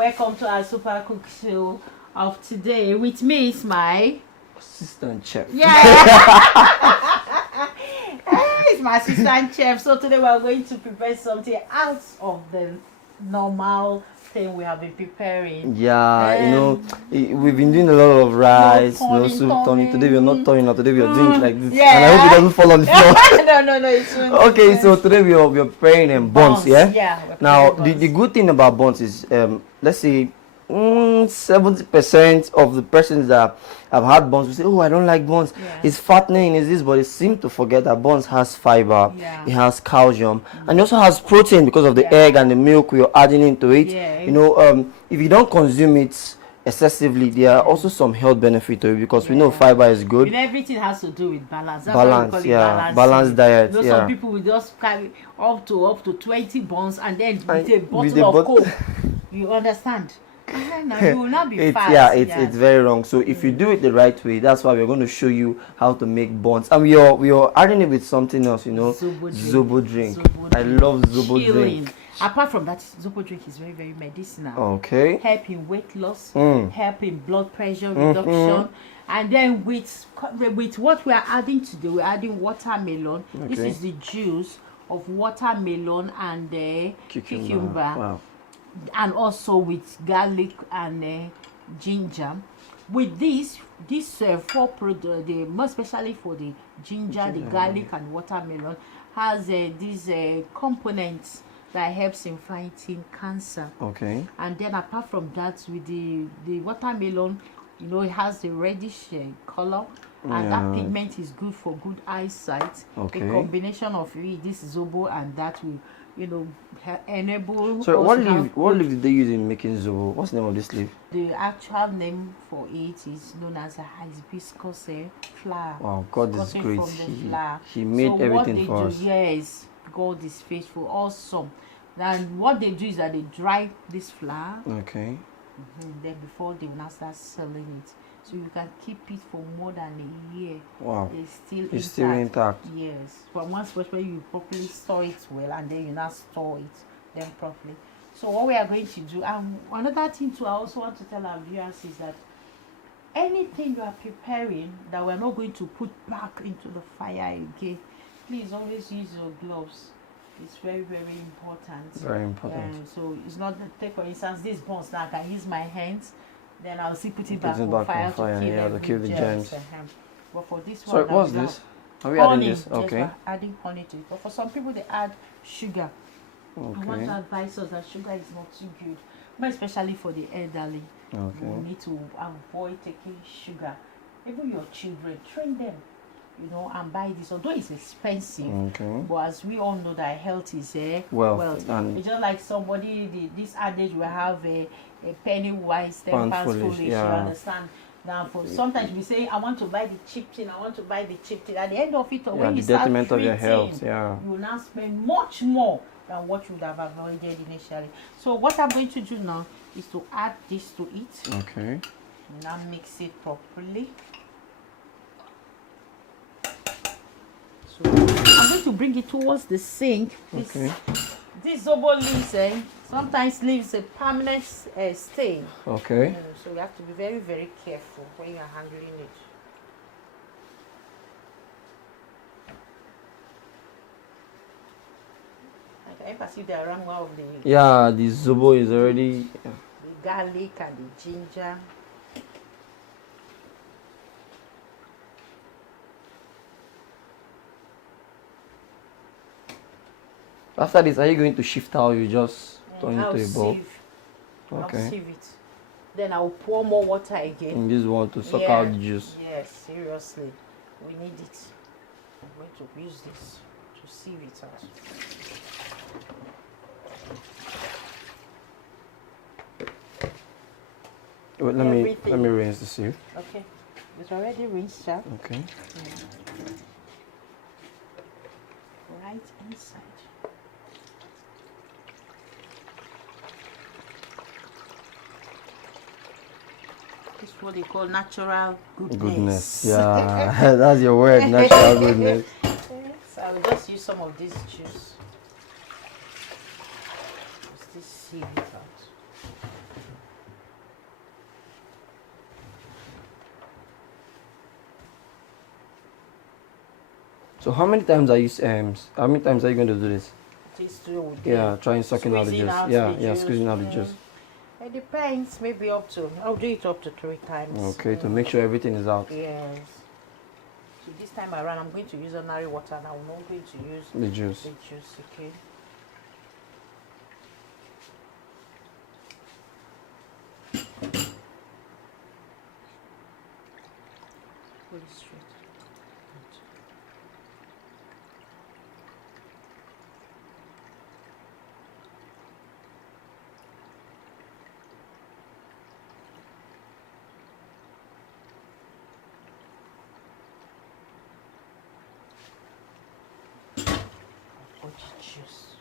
Welcome to our super cook show of today. With me is my assistant chef. Yeah. It's my assistant chef. So today we are going to prepare something out of the normal thing we have been preparing. Yeah, you know, we've been doing a lot of rice, soup, turning. Today we're not turning, today we are doing it like this. Yeah. And I hope it doesn't fall on the floor. No, it's okay, so today we are preparing buns, yeah? Yeah. Now, the good thing about buns is, let's say, 70% of the persons that have had buns will say, oh, I don't like buns. Yeah. It's fattening, is this, but they seem to forget that buns has fiber, it has calcium, and it also has protein because of the egg and the milk we are adding into it. Yes. You know, if you don't consume it excessively, there are also some health benefits to it because we know fiber is good. And everything has to do with balance. That's why we call it balanced diet. You know, some people will just carry up to 20 buns and then with a bottle of Coke. You understand? No, you will not be fast. It's very wrong. So if you do it the right way, that's why we're going to show you how to make buns. And we are adding it with something else, you know, Zobo drink. I love Zobo drink. Apart from that, Zobo drink is very, very medicinal. Okay. Help in weight loss, help in blood pressure reduction. And then with what we are adding today, we're adding watermelon. Okay. This is the juice of watermelon and cucumber. Wow. And also with garlic and ginger. With this four products, most especially for the ginger, the garlic and watermelon, has these components that helps in fighting cancer. Okay. And then apart from that, with the watermelon, you know, it has the reddish color, and that pigment is good for good eyesight. Okay. A combination of this Zobo and that will, you know, enable. So what leaf did they use in making Zobo? What's the name of this leaf? The actual name for it is known as a hibiscus flower. Wow, God is great. He made everything for us. Yes, God is faithful. Awesome. And what they do is that they dry this flower. Okay. Then before they will now start selling it. So you can keep it for more than a year. Wow. It's still intact. Yes. But once when you properly store it well and then you now store it then properly. So what we are going to do, another thing too I also want to tell our viewers is that anything you are preparing that we're not going to put back into the fire again, please always use your gloves. It's very, very important. Very important. So it's not, take for instance this buns now, I can use my hands, then I'll see put it back on fire to kill the germs. But for this one, sorry, what's this? Are we adding this? Okay. Yes, we're adding honey to it. But for some people they add sugar. Okay. I want to advise us that sugar is not too good, but especially for the elderly. Okay. You need to avoid taking sugar. Even your children, train them, you know, and buy this. Although it's expensive, but as we all know that health is wealth. It's just like somebody, this adage will have a penny wise, 10 pounds foolish. You understand? Now, for sometimes we say, I want to buy the cheap thing. I want to buy the cheap thing. At the end of it, when you start treating, of your health, you will now spend much more than what you would have avoided initially. So what I'm going to do now is to add this to it. Okay. Now mix it properly. So I'm going to bring it towards the sink. This Zobo leaves, sometimes leaves a permanent stain. Okay. So you have to be very, very careful when you are handling it. I can perceive the aroma of the... Yeah, the Zobo is already... The garlic and the ginger. After this, are you going to shift out? You just turn it to a bowl? Okay. I'll sieve it. Then I'll pour more water again. In this one to suck out the juice. Yes, seriously. We need it. I'm going to use this to sieve it out. Wait, let me rinse the sieve. Okay. It's already rinsed out. Okay. Right inside. This is what they call natural goodness. Yeah, that's your word, natural goodness. So I will just use some of this juice. Just this sieve it out. So how many times are you going to do this? Yeah, trying sucking out the juice. Yeah, squeezing out the juice. It depends. Maybe I'll do it up to 3 times. Okay, to make sure everything is out. Yes. So this time around, I'm going to use ordinary water, and I'm not going to use the juice. Okay. Hold it straight. Juice.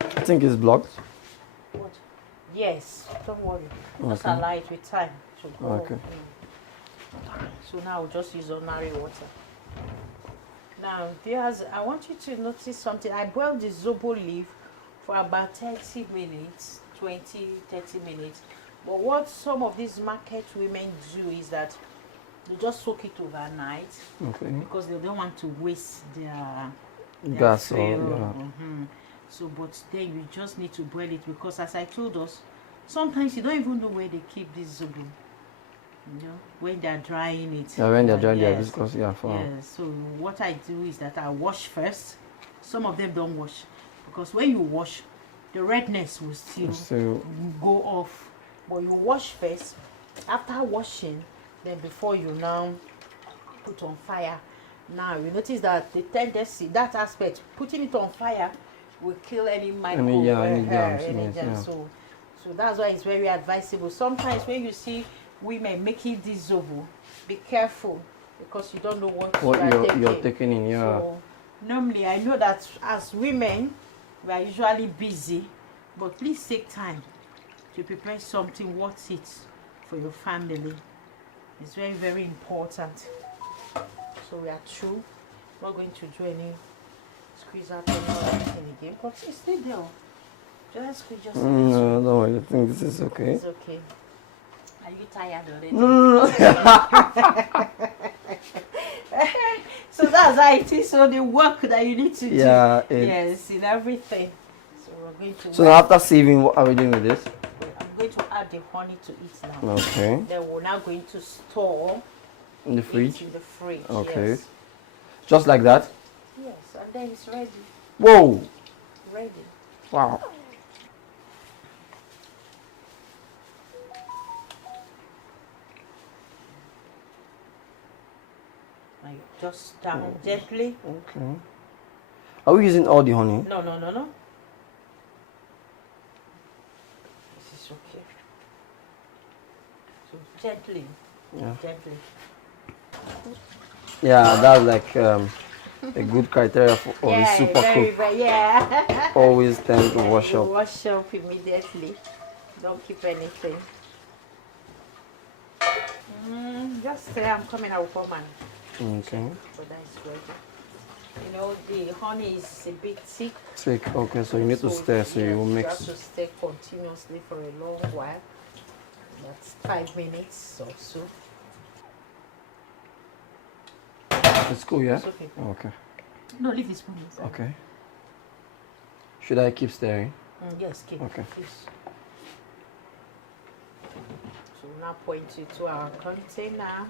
I think it's blocked. What? Yes, don't worry. Okay. Just allow it with time to go. Okay. So now I'll just use ordinary water. Now, viewers, I want you to notice something. I boiled the zobo leaf for about 30 minutes, 20, 30 minutes. But what some of these market women do is that they just soak it overnight. Okay. Because they don't want to waste their gas fuel. or So, but then you just need to boil it, because as I told us, sometimes you don't even know where they keep this zobo. You know, when they're drying it. Yeah, when they're drying their yes. viscous, yeah. So what I do is that I wash first. Some of them don't wash, because when you wash, the redness will still go off. But you wash first. After washing, then before you now put on fire. Now you notice that the tendency, that aspect, putting it on fire will kill any microbe, any germs. So that's why it's very advisable. Sometimes when you see women making this zobo, be careful, because you don't know what you're taking in. Yeah. So normally I know that as women we are usually busy, but please take time to prepare something worth it for your family. It's very, very important. So we are through. Not going to do any squeeze out anything again. But it's still there. Just squeeze yourself. No, no, I think this is okay. It's okay. Are you tired already? No. So that's how it is. So the work that you need to do. Yeah. Yes, in everything. So we're going to. So now after sieving, what are we doing with this? I'm going to add the honey to it now. Okay. Then we're now going to store in the fridge. In the fridge. Okay. Yes. Just like that. Yes, and then it's ready. Whoa. Ready. Wow. Like just down gently. Okay. Are we using all the honey? No. This is okay. So gently. Yeah. Gently. Yeah, that's like a good criteria of a super cook. Yeah. Always tend to wash up. Wash up immediately. Don't keep anything. Just say I'm coming out for man. Okay. So that's ready. You know, the honey is a bit thick. Thick, okay, so you need to stir, so you will mix. You have to stir continuously for a long while. That's 5 minutes or so. It's cool, yeah? It's okay. Okay. No, leave this spoon inside. Okay. Should I keep stirring? Yes, keep. Okay. Please. So now point it to our container.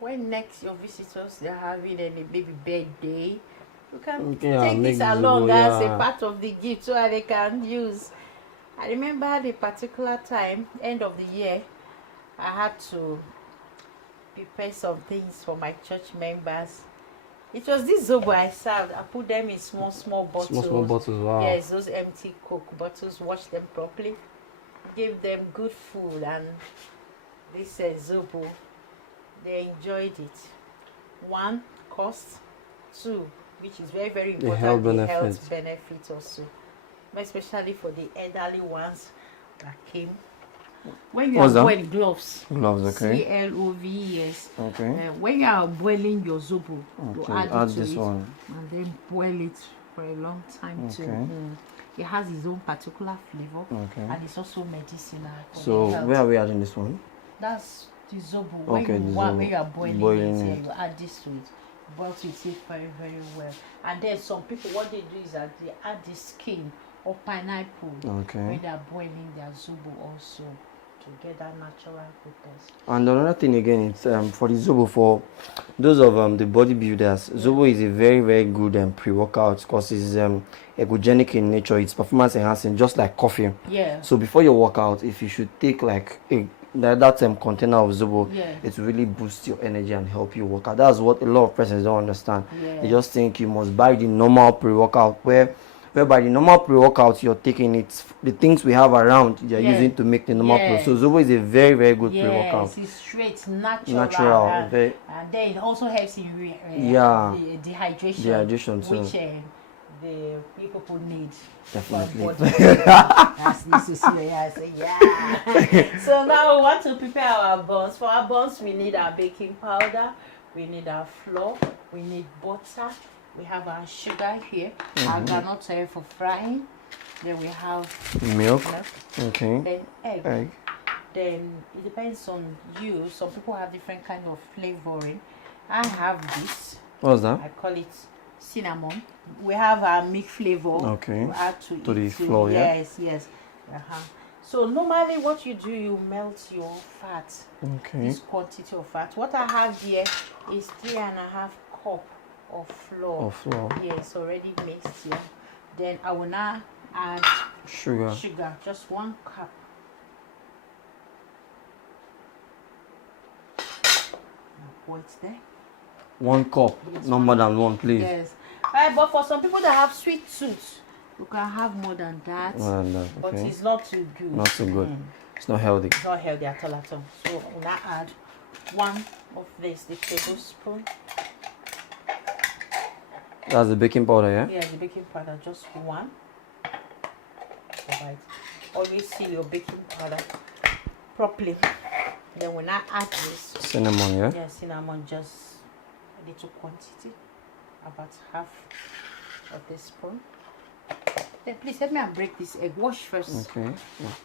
When next your visitors they're having any baby birthday, you can take this along as a part of the gift so that they can use. I remember the particular time, end of the year, I had to prepare some things for my church members. It was this zobo I served. I put them in small bottles. Small bottles, wow. Yes, those empty Coke bottles. Wash them properly. Gave them good food, and this zobo, they enjoyed it. 1, cost. 2, which is very, very important, the health benefit also. Especially for the elderly ones that came. When you are boiling gloves, okay. CLOVES. Okay. When you are boiling your zobo, you add it to this it one and then boil it for a long time too. It has its own particular flavor. Okay. And it's also medicinal. So where are we adding this one? That's the zobo. Okay, When you are boiling it, it. you add this to it. Boil it very, very well. And then some people, what they do is that they add the skin of pineapple when they are boiling their zobo also to get that natural goodness. And another thing again, it's for the zobo, for those of the bodybuilders, zobo is a very, very good pre-workout because it's ergogenic in nature. It's performance enhancing, just like coffee. Yeah. So before your workout, if you should take like that container of zobo, it will really boost your energy and help you work out. That's what a lot of persons don't understand. They just think you must buy the normal pre-workout, whereby the normal pre-workout you're taking, it's the things we have around you're using to make the normal pre. So zobo is a very, very good pre-workout. It's straight, natural. And then it also helps in dehydration too, which the people need. Definitely. That's necessary. I say, yeah. So now we want to prepare our buns. For our buns, we need our baking powder, we need our flour, we need butter, we have our sugar here, our groundnut oil for frying. Then we have milk. Okay. Then egg. Then it depends on you. Some people have different kind of flavoring. I have this. What's that? I call it cinnamon. We have our milk flavor. Okay. We add to the flour. Yes. So normally what you do, you melt your fat. Okay. This quantity of fat. What I have here is 3.5 cup of flour. Yes, already mixed here. Then I will now add sugar, just 1 cup. Now pour it there. 1 cup, no more than 1, please. Yes. But for some people that have sweet tooth, you can have more than that. But it's not too good. Not so good. It's not healthy. It's not healthy at all. So we'll now add 1 of this, the tablespoon. That's the baking powder, yeah? Yeah, the baking powder, just 1. Alright. Always seal your baking powder properly. Then we'll now add this. Cinnamon, yeah? Yeah, cinnamon, just a little quantity. About half of this spoon. Then please let me break this egg. Wash first. Okay.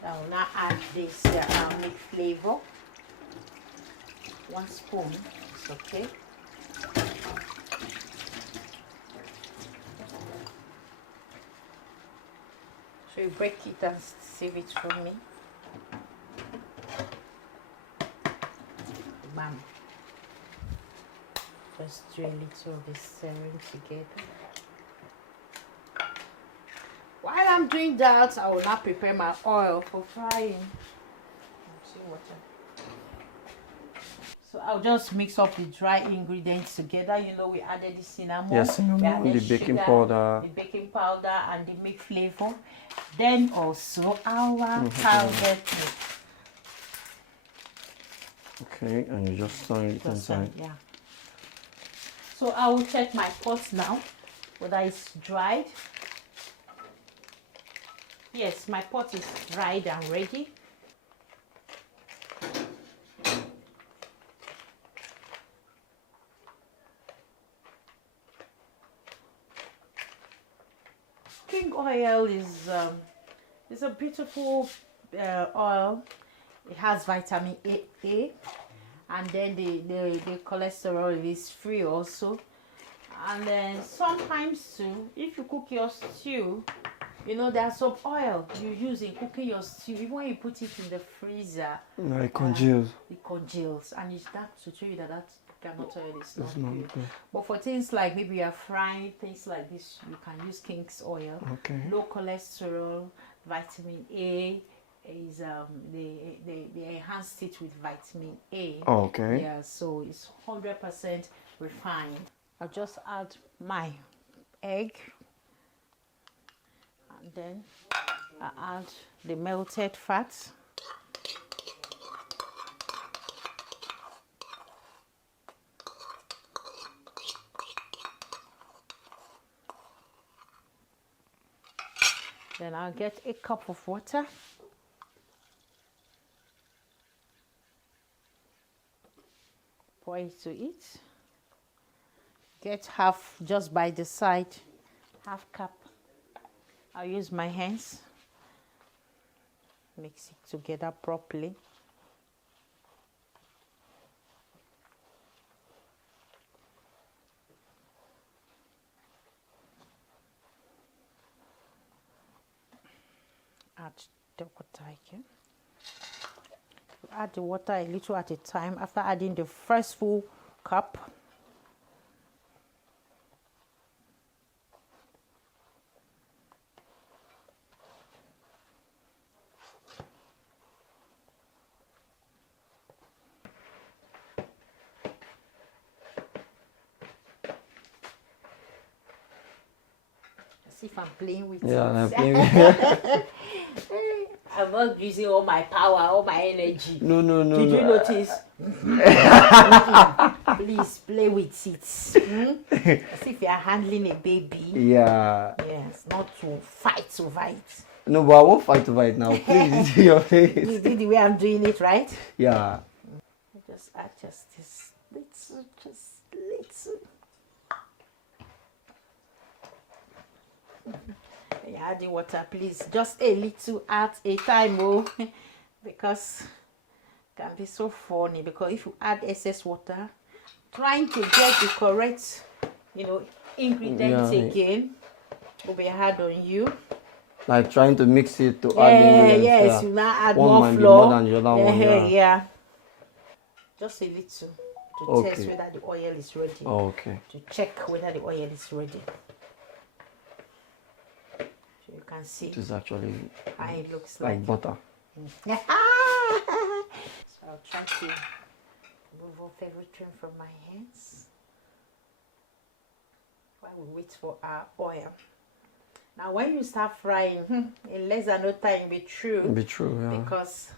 I will now add this milk flavor. 1 spoon. It's okay. So you break it and save it for me. Bam. Just do a little of this stirring together. While I'm doing that, I will now prepare my oil for frying. So I'll just mix up the dry ingredients together. You know, we added the cinnamon. Yes, cinnamon, the baking powder. The baking powder and the milk flavor. Then also our powdered milk. Okay, and you just stir it inside. Yeah. So I will check my pot now, whether it's dried. Yes, my pot is dried and ready. King oil is a beautiful oil. It has vitamin A, and then the cholesterol is free also. And then sometimes too, if you cook your stew, you know there's some oil you use in cooking your stew. Even when you put it in the freezer, it congeals. It congeals, and it's that to show you that groundnut oil is not good. But for things like maybe you're frying things like this, you can use King's oil. Okay. Low cholesterol, vitamin A is they enhanced it with vitamin A. Oh, okay. Yeah, so it's 100% refined. I'll just add my egg, and then I add the melted fat. Then I'll get a cup of water. Pour it to it. Get half just by the side, half cup. I'll use my hands. Mix it together properly. Add the water again. Add the water a little at a time after adding the first full cup. See if I'm playing with Yeah, it. I'm playing with I'm not using all my power, all my energy. No. Did you notice? Please play with it. As if you are handling a baby. Yeah. Yes, not to fight over it. No, but I won't fight over it now. Please, do your face. You did the way I'm doing it, right? Yeah. Just adjust this little, just little. You're adding water, please. Just a little at a time, oh, because it can be so funny. Because if you add excess water, trying to get the correct, ingredients again will be hard on you. Like trying to mix it to add ingredients. Yes, you now add one more might flour. Be more than the other one. Yeah. Just a little to Okay. test whether the oil is ready. Oh, okay. To check whether the oil is ready. So you can see It is actually how it looks like butter. So I'll try to remove off everything from my hands while we wait for our oil. Now when you start frying, in less than no time you'll be through. Yeah. Because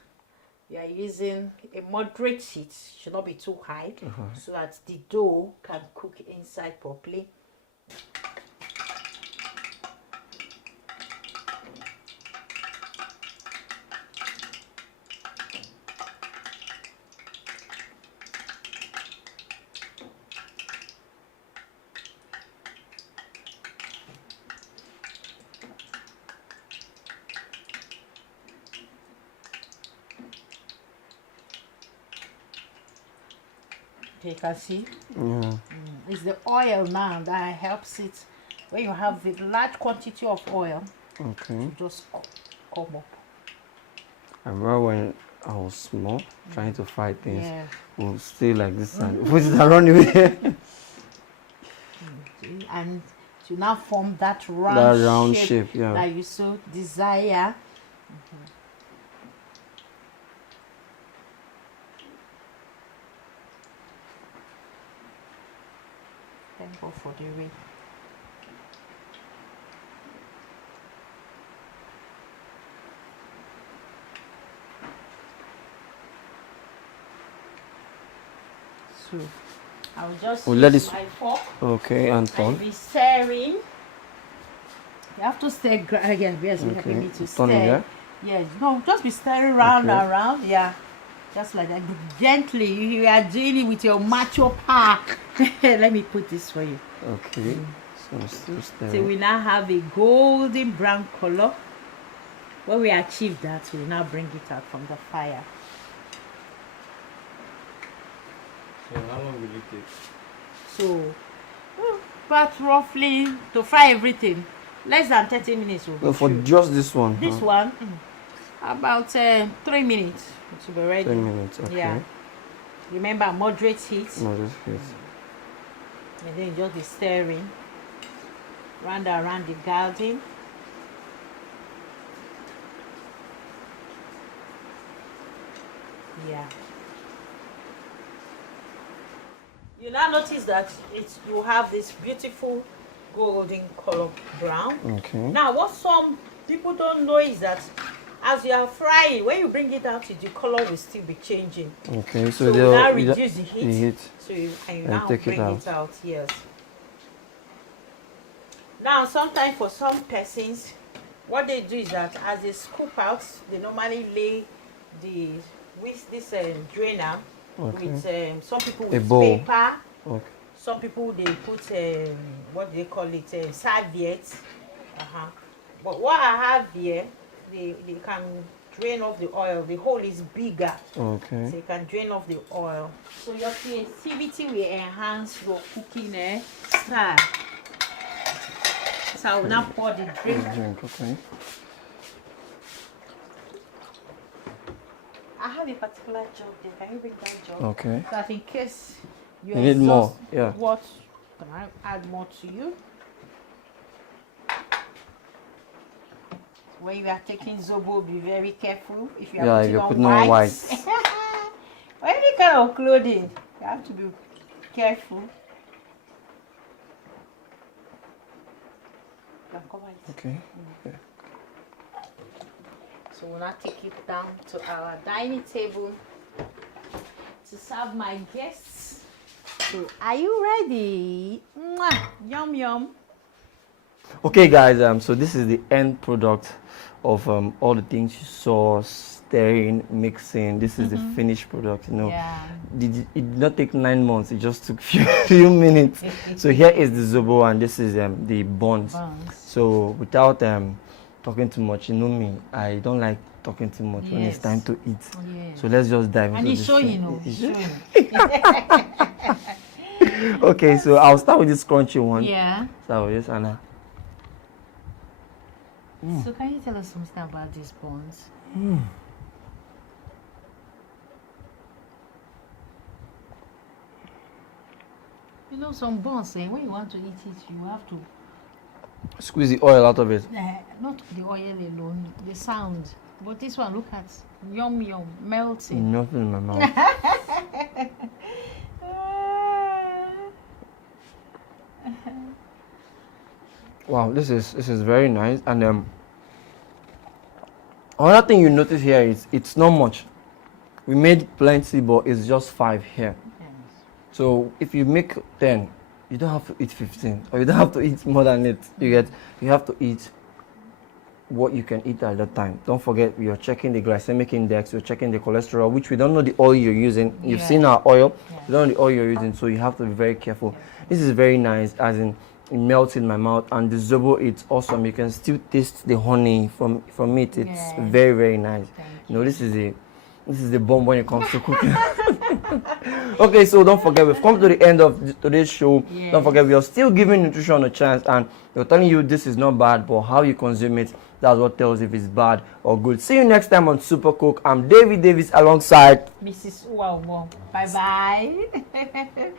you are using a moderate heat, should not be too high, so that the dough can cook inside properly. You can see it's the oil now that helps it. When you have a large quantity of oil, okay, just come up. I remember when I was small, trying to fry things, we'll stay like this and put it around you. And to now form that round shape yeah, that you so desire. Thank God for the rain. So I'll just use my fork. Okay, and turn. Be stirring. You have to stir again. Yes, we have to stir. Yeah? Yes, no, just be stirring round and round. Yeah, just like that. Gently. You are doing it with your macho power. Let me put this for you. Okay. So still stirring. So we now have a golden brown color. When we achieve that, we now bring it out from the fire. So how long will it take? So, but roughly to fry everything, less than 30 minutes. No, for just this one. This one, about 3 minutes. It will be ready. 3 minutes. Okay. Yeah. Remember, moderate heat. Moderate heat. And then just be stirring round and around the garden. Yeah. You now notice that you have this beautiful golden color brown. Okay. Now, what some people don't know is that as you are frying, when you bring it out, the color will still be changing. Okay, so you now reduce the heat. So you now take bring it out. Yes. Now, sometimes for some persons, what they do is that as they scoop out, they normally lay this drainer with some people with paper. Okay. Some people they put what do they call it, serviette. But what I have here, they can drain off the oil. The hole is bigger. Okay. So you can drain off the oil. So your creativity will enhance your cooking style. So I will now pour the drink. Okay. I have a particular jug there. Can you bring that jug? Okay. So that in case you need more. Yeah. What can I add more to you? When you are taking Zobo, be very careful. If you are putting on whites. Or any kind of clothing, you have to be careful. Okay. So we'll now take it down to our dining table to serve my guests. So are you ready? Mwah! Yum yum. Okay guys, so this is the end product of all the things you saw, stirring, mixing. This is the finished product, you know. Yeah. It did not take 9 months, it just took few minutes. So here is the Zobo and this is the buns. So without talking too much, you know me, I don't like talking too much when it's time to eat. So let's just dive into this. And it's showing. Okay, so I'll start with this crunchy one. Yeah. So yes, Anna. So can you tell us something about these buns? You know, some buns, when you want to eat it, you have to squeeze the oil out of it. Not the oil alone, the sound. But this one, look at yum yum, melting. Nothing in my mouth. Wow, this is very nice. And another thing you notice here is it's not much. We made plenty, but it's just 5 here. So if you make 10, you don't have to eat 15, or you don't have to eat more than it. You have to eat what you can eat at that time. Don't forget, you're checking the glycemic index, you're checking the cholesterol, which we don't know the oil you're using. You've seen our oil, you don't know the oil you're using, so you have to be very careful. This is very nice, as in it melts in my mouth, and the Zobo, it's awesome. You can still taste the honey from it. It's very, very nice. You know, this is the bomb when it comes to cooking. Okay, so don't forget, we've come to the end of today's show. Don't forget, we are still giving nutrition a chance, and we're telling you this is not bad, but how you consume it, that's what tells if it's bad or good. See you next time on Supercook. I'm David Davis alongside Mrs. Uwa. Bye bye.